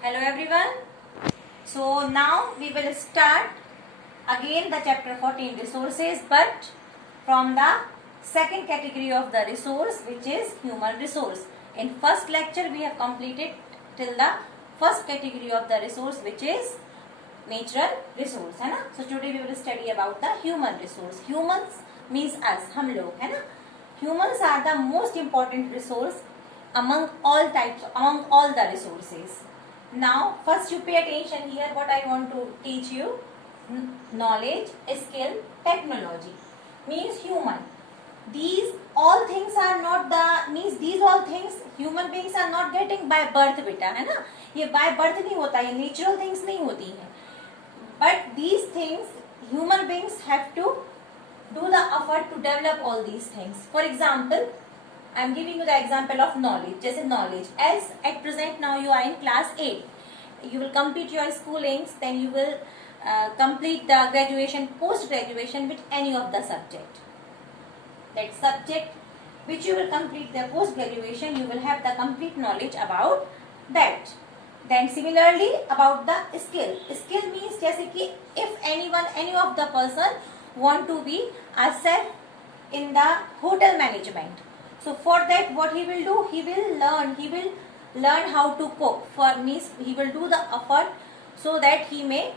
Hello everyone. So now we will start again the chapter 14 resources, but from the second category of the resource, which is human resource. In first lecture we have completed till the first category of the resource, which is natural resource, है ना. So today we will study about the human resource. Humans means us, हम लोग, है ना. Humans are the most important resource among all the resources. Now first you pay attention here. What I want to teach you: knowledge, skill, technology means human. These all things are not the means these all things human beings are not getting by birth, बेटा, है ना. ये by birth नहीं होता, ये natural things नहीं होती हैं. But these things human beings have to do the effort to develop all these things. For example, I am giving you the example of knowledge. जैसे knowledge, as at present now you are in class 8, you will complete your schoolings, then you will complete the graduation, post graduation with any of the subject. That subject which you will complete the post graduation, you will have the complete knowledge about that. Then similarly about the skill. Skill means जैसे कि if any of the person want to be a chef in the hotel management. So for that what he will do, he will learn how to cook. For means he will do the effort so that he may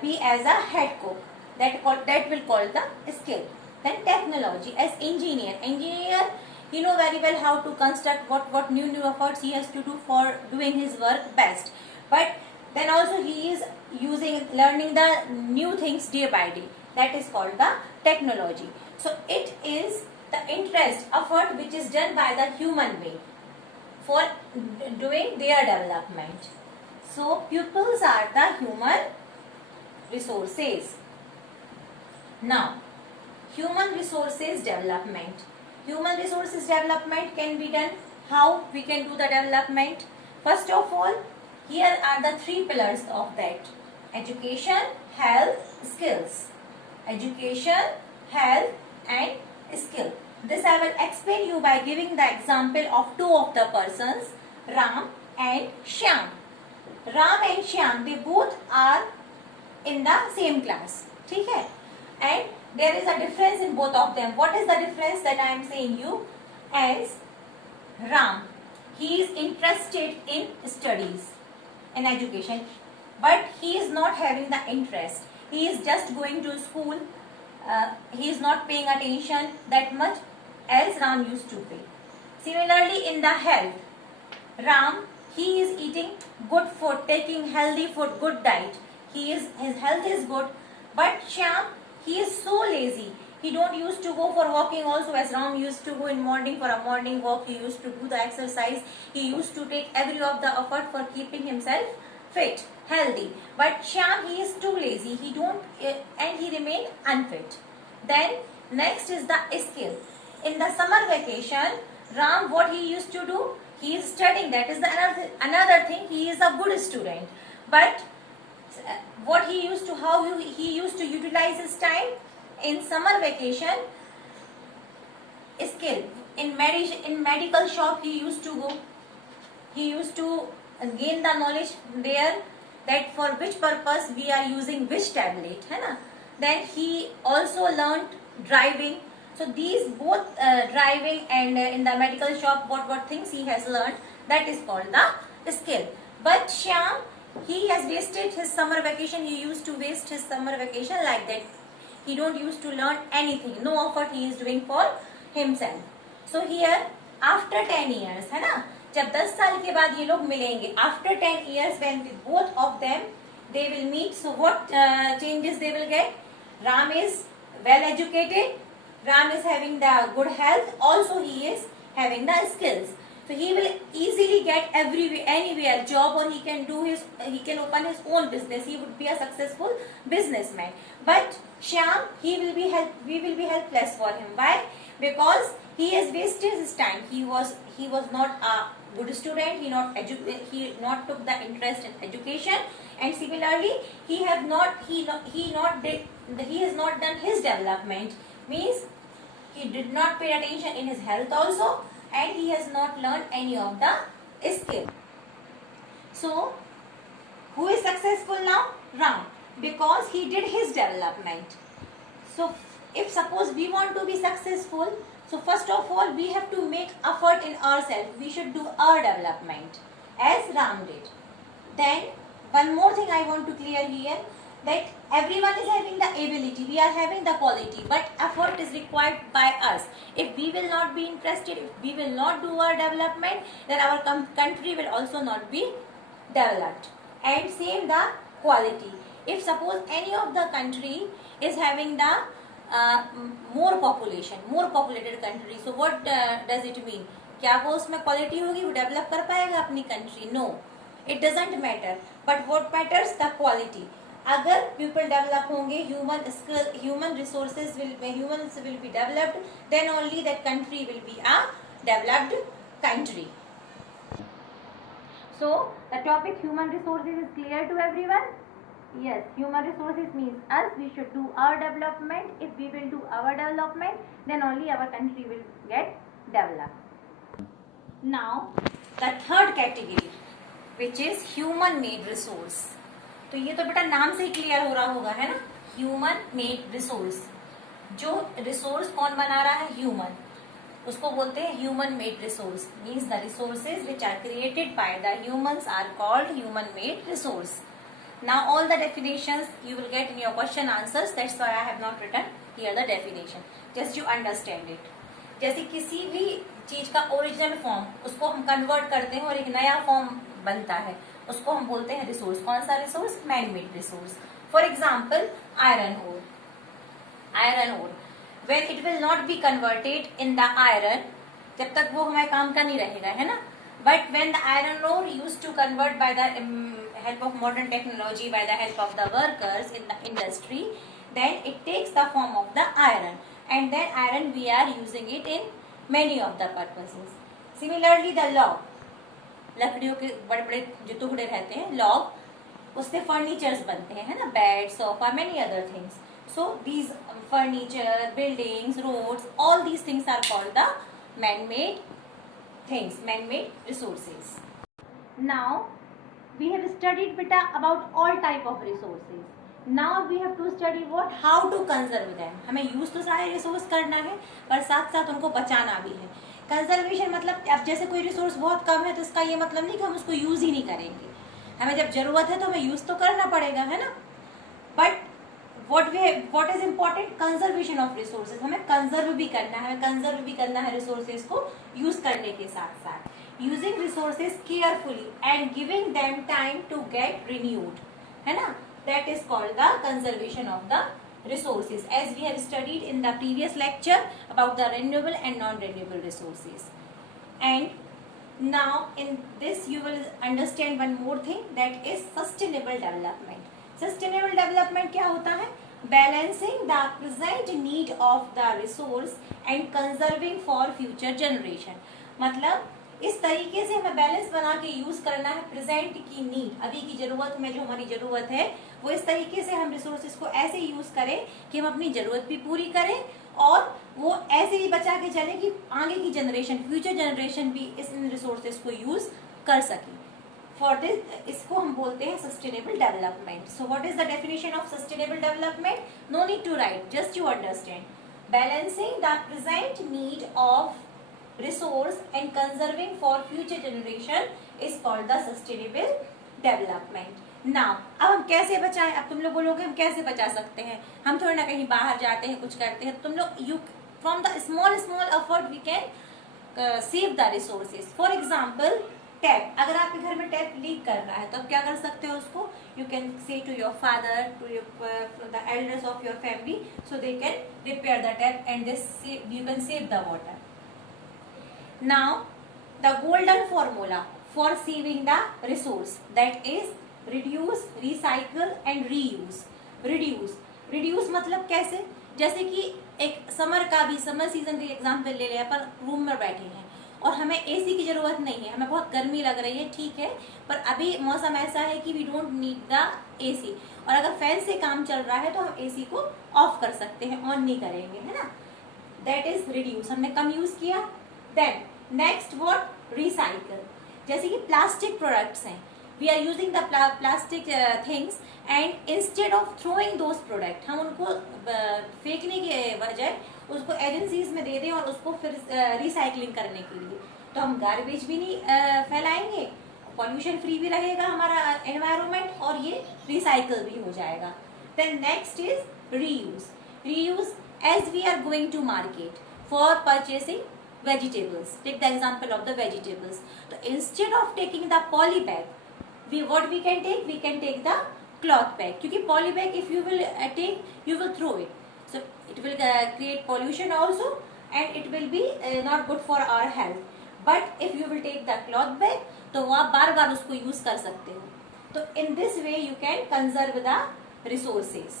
be as a head cook. That will call the skill. Then technology, as engineer he know very well how to construct what new efforts he has to do for doing his work best. But then also he is learning the new things day by day. That is called the technology. So it is the interest effort which is done by the human being for doing their development. So pupils are the human resources. Now human resources development. Human resources development can be done. How we can do the development? First of all, here are the three pillars of that: education, health, skills. Education, health and skill. This I will explain you by giving the example of two of the persons, Ram and Shyam. Ram and Shyam, they both are in the same class. ठीक है? And there is a difference in both of them. What is the difference that I am saying you? As Ram, he is interested in studies, in education, but he is not having the interest. He is just going to school. He is not paying attention that much as Ram used to pay. Similarly, in the health, Ram, he is eating good food, taking healthy food, good diet. His health is good, but Shyam, he is so lazy. He don't used to go for walking also, as Ram used to go in morning for a morning walk. He used to do the exercise. He used to take every of the effort for keeping himself fit, healthy. But Shyam, he is too lazy. He don't and he remain unfit. Then next is the skill. In the summer vacation, Ram, what he used to do? He is studying. That is the another thing. He is a good student. But what he used to, how he used to utilize his time in summer vacation? Skill. In medical shop he used to go. He used to gain the knowledge there that for which purpose we are using which tablet, है ना. Then he also learned driving. So these both driving and in the medical shop what things he has learned, that is called the skill. But Shyam, he has wasted his summer vacation. He used to waste his summer vacation like that. He don't used to learn anything. No effort he is doing for himself. So here after 10 years, है ना, जब 10 साल के बाद ये लोग मिलेंगे, after 10 years when both of them they will meet, so what changes they will get? Ram is well educated. Ram is having the good health. Also he is having the skills. So he will easily get anywhere job, or he can open his own business. He would be a successful businessman. But Shyam, we will be helpless for him. Why? Because he has wasted his time. He was not a good student. He not took the interest in education, and similarly he has not done his development. Means he did not pay attention in his health also, and he has not learned any of the skill. So who is successful now? Ram, because he did his development. So if suppose we want to be successful, so first of all we have to make effort in ourselves. We should do our development as Ram did. Then one more thing I want to clear here, that everyone is having the ability, we are having the quality, but effort is required by us. If we will not be interested, if we will not do our development, then our country will also not be developed. And same the quality. If suppose any of the country is having the more population, more populated country, so what does it mean? क्या वो उसमें quality होगी, वो develop कर पाएगा अपनी country? No, it doesn't matter, but what matters the quality. अगर people develop होंगे, human skill, human resources humans will be developed, then only that country will be a developed country. So the topic human resources is clear to everyone? Yes, human resources means us. We should do our development. If we will do our development, then only our country will get developed. Now the third category, which is human made resource. तो ये तो बेटा नाम से ही clear हो रहा होगा, है ना? Human made resource. जो रिसोर्स कौन बना रहा है? ह्यूमन. उसको बोलते हैं human made resource. Means the resources which are created by the humans are called human made resource. Now all the definitions you will get in your question answers. That's why I have not written here the definition. Just you understand it. जैसे किसी भी चीज का original form, उसको हम convert करते हैं और एक नया फॉर्म बनता है, उसको हम बोलते हैं रिसोर्स. कौन सा resource? Man made resource. For example iron ore. Iron ore when it will not be converted in the iron, जब तक वो हमारे काम का नहीं रहेगा, है ना? But when the iron ore used to convert by the help of modern technology, by the help of the workers in the industry, then it takes the form of the iron, and then iron we are using it in many of the purposes. Similarly the log, लकड़ियों के बड़े बड़े जो टुकड़े रहते हैं, log, उससे furnitures बनते हैं, है ना? Bed, sofa, many other things. So these furniture, buildings, roads, all these things are called the man-made things, man-made resources. Now we have studied beta about all type of resources. Now we have to study what? How to conserve them. हमें use तो सारे resource करना है, पर साथ साथ उनको बचाना भी है. कंजर्वेशन मतलब अब जैसे कोई रिसोर्स बहुत कम है तो इसका ये मतलब नहीं कि हम उसको यूज ही नहीं करेंगे. हमें जब जरूरत है तो हमें यूज तो करना पड़ेगा, है ना? But what is important? Conservation of resources. हमें कंजर्व भी करना है, कंजर्व भी करना है रिसोर्सेज को यूज करने के साथ साथ. Using resources carefully and giving them time to get renewed, है ना? That is called the conservation of the resources, as we have studied in the previous lecture about the renewable and non-renewable resources. And now in this you will understand one more thing, that is sustainable development. Sustainable development क्या होता है? Balancing the present need of the resource and conserving for future generation. मतलब इस तरीके से हमें balance बना के यूज करना है प्रेजेंट की नीड, अभी की जरूरत में जो हमारी जरूरत है, वो इस तरीके से हम रिसोर्सेज को ऐसे यूज करें कि हम अपनी जरूरत भी पूरी करें और वो ऐसे भी बचा के चले कि आगे की जनरेशन, फ्यूचर जनरेशन भी इस रिसोर्सेज को यूज कर सके. फॉर दिस इसको हम बोलते हैं sustainable development. So what is the definition of sustainable development? No need to write, just you understand. Balancing the present need of resource and conserving for future generation is called the sustainable development. Now अब हम कैसे बचाएं? अब तुम लोग बोलोगे हम कैसे बचा सकते हैं, हम थोड़ी ना कहीं बाहर जाते हैं कुछ करते हैं. तुम लोग you from the small effort we can save the resources. For example tap, अगर आपके घर में टैप लीक कर रहा है तो आप क्या कर सकते हो उसको? You can say to your father, to the elders of your family, so they can repair the tap and this you can save the water. Now the golden formula for saving the resource, that is reduce, recycle and reuse. reduce मतलब कैसे? जैसे कि एक summer का भी, summer season का example ले लिया, अपन रूम में बैठे हैं और हमें एसी की जरूरत नहीं है, हमें बहुत गर्मी लग रही है, ठीक है, पर अभी मौसम ऐसा है कि we don't need the AC, और अगर फैन से काम चल रहा है तो हम एसी को ऑफ कर सकते हैं, ऑन नहीं करेंगे, है ना? दैट इज रिड्यूस, हमने कम यूज किया. Then next what? रिसाइकल. जैसे कि प्लास्टिक प्रोडक्ट्स हैं, we are using the plastic things and instead of throwing those product, हम उनको फेंकने के बजाय उसको एजेंसीज में दे दें और उसको फिर रिसाइकलिंग करने के लिए, तो हम गार्बेज भी नहीं फैलाएंगे, पॉल्यूशन फ्री भी रहेगा हमारा एनवायरनमेंट और ये रिसाइकल भी हो जाएगा. Then next is reuse. Reuse as we are going to market for purchasing vegetables, take the example of the vegetables, so instead of taking the poly bag, we can take the cloth bag, क्योंकि poly bag if you will take you will throw it, so it will create pollution also and it will be not good for our health. But if you will take the cloth bag तो वो आप बार बार उसको use कर सकते हो. तो in this way you can conserve the resources.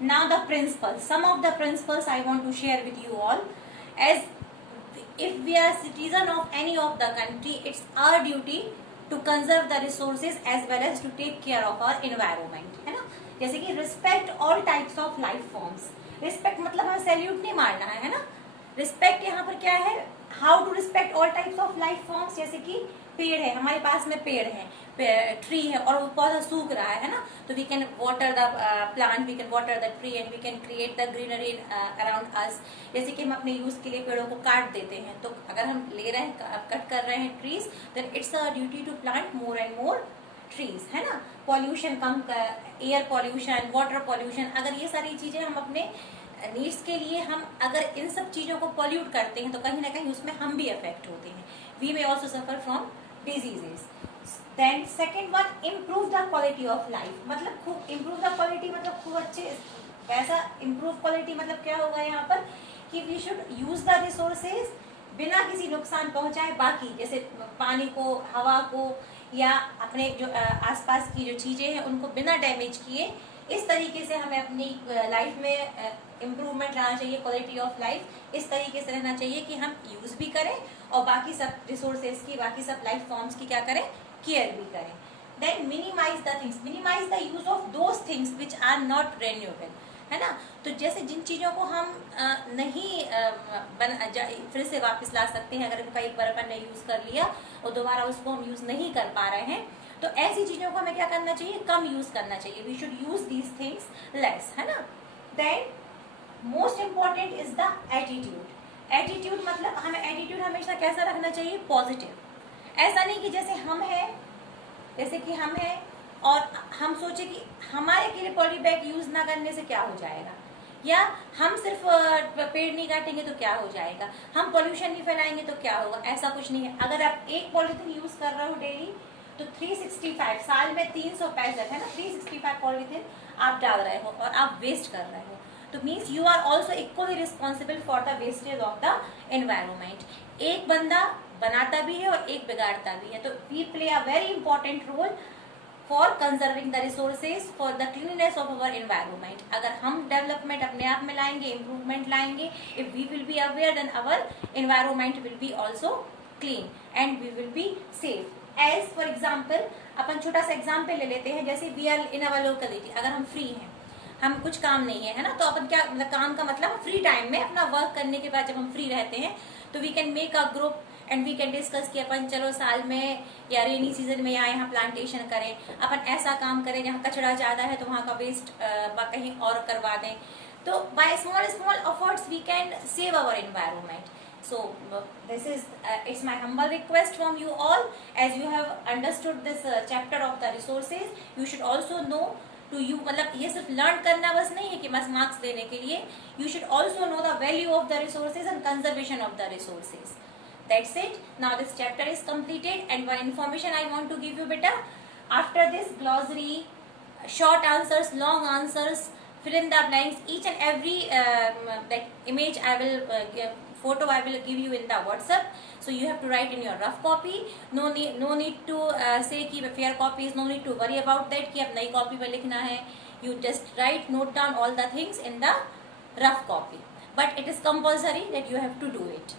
Now the principles, some of the principles I want to share with you all. As if we are citizen of any of the country, it's our duty to conserve the resources as well as to take care of our environment, है ना. जैसे कि respect all types of life forms. Respect मतलब हमें salute नहीं मारना है ना. रिस्पेक्ट यहाँ पर क्या है, how to respect all types of life forms. जैसे कि पेड़ है, हमारे पास में पेड़ है, ट्री है और वो पौधा सूख रहा है ना, तो we can water the plant, we can water the tree and we can create the greenery around us. जैसे कि हम अपने यूज के लिए पेड़ों को काट देते हैं, तो अगर हम ले रहे हैं, कट कर रहे हैं trees, then it's a duty to plant more and more trees, है ना. पॉल्यूशन कम, एयर पॉल्यूशन, वाटर पॉल्यूशन, अगर ये सारी चीजें हम अपने नीड्स के लिए हम अगर इन सब चीजों को पॉल्यूट करते हैं तो कहीं ना कहीं उसमें हम भी अफेक्ट होते हैं. We may also suffer from diseases. Then second one, improve the quality of life. मतलब खूब इम्प्रूव द क्वालिटी मतलब खूब अच्छे, वैसा इम्प्रूव क्वालिटी मतलब क्या होगा यहाँ पर कि we should use the resources बिना किसी नुकसान पहुंचाए बाकी, जैसे पानी को, हवा को या अपने जो आसपास की जो चीजें हैं उनको बिना डैमेज किए. इस तरीके से हमें अपनी लाइफ में इम्प्रूवमेंट लाना चाहिए, क्वालिटी ऑफ लाइफ इस तरीके से रहना चाहिए कि हम यूज भी करें और बाकी सब रिसोर्सेज की, बाकी सब लाइफ फॉर्म्स की क्या करें, केयर भी करें. Then minimize the things, minimize the use of those things which are not renewable, है ना. तो जैसे जिन चीजों को हम नहीं फिर से वापस ला सकते हैं, अगर उनका एक बार अपन ने यूज कर लिया और दोबारा उसको हम यूज नहीं कर पा रहे हैं, तो ऐसी चीजों को हमें क्या करना चाहिए, कम यूज करना चाहिए. We should use these things less, है ना. Then most important is the attitude. Attitude मतलब हमें एटीट्यूड हमेशा कैसा रखना चाहिए, पॉजिटिव. ऐसा नहीं कि जैसे हम हैं और हम सोचे कि हमारे के लिए पॉली बैग यूज ना करने से क्या हो जाएगा, या हम सिर्फ पेड़ नहीं काटेंगे तो क्या हो जाएगा, हम पॉल्यूशन नहीं फैलाएंगे तो क्या होगा. ऐसा कुछ नहीं है. अगर आप एक पॉलीथीन यूज कर रहे हो डेली तो 365 साल में 365 है ना, 365 पॉलीथीन आप डाल रहे हो और आप वेस्ट कर रहे हो, तो means you are also equally responsible for the wastage of the environment. एक बंदा बनाता भी है और एक बिगाड़ता भी है, तो we play a very important role for conserving the resources, for the cleanness of our environment. अगर हम डेवलपमेंट अपने आप में लाएंगे, इम्प्रूवमेंट लाएंगे, if we will be aware then our environment will be also clean and we will be safe. As for example, अपन छोटा सा एग्जाम्पल ले लेते हैं, जैसे we are in our locality, अगर हम फ्री हैं, हम कुछ काम नहीं है ना, तो अपन क्या मतलब, काम का मतलब फ्री टाइम में अपना वर्क करने के बाद जब हम फ्री रहते हैं तो we can make a group and we can discuss कि अपन चलो साल में या रेनी सीजन में यहाँ प्लांटेशन करें, अपन ऐसा काम करें जहाँ कचरा ज़्यादा है तो वहाँ का वेस्ट कहीं और करवा दें. तो by small small efforts we can save our environment. So this is it's my humble request from you all, as you have understood this chapter of the resources, you should also know to you, मतलब ये सिर्फ learn करना बस नहीं है कि बस marks देने के लिए, you should also know the value of the resources and conservation of the resources. That's it. Now this chapter is completed and one information I want to give you beta. After this glossary, short answers, long answers, fill in the blanks, each and every like image I will photo I will give you in the WhatsApp, so you have to write in your rough copy. No need to say कि fair copy is, no need to worry about that कि अब नई copy में लिखना है. You just write, note down all the things in the rough copy, but it is compulsory that you have to do it.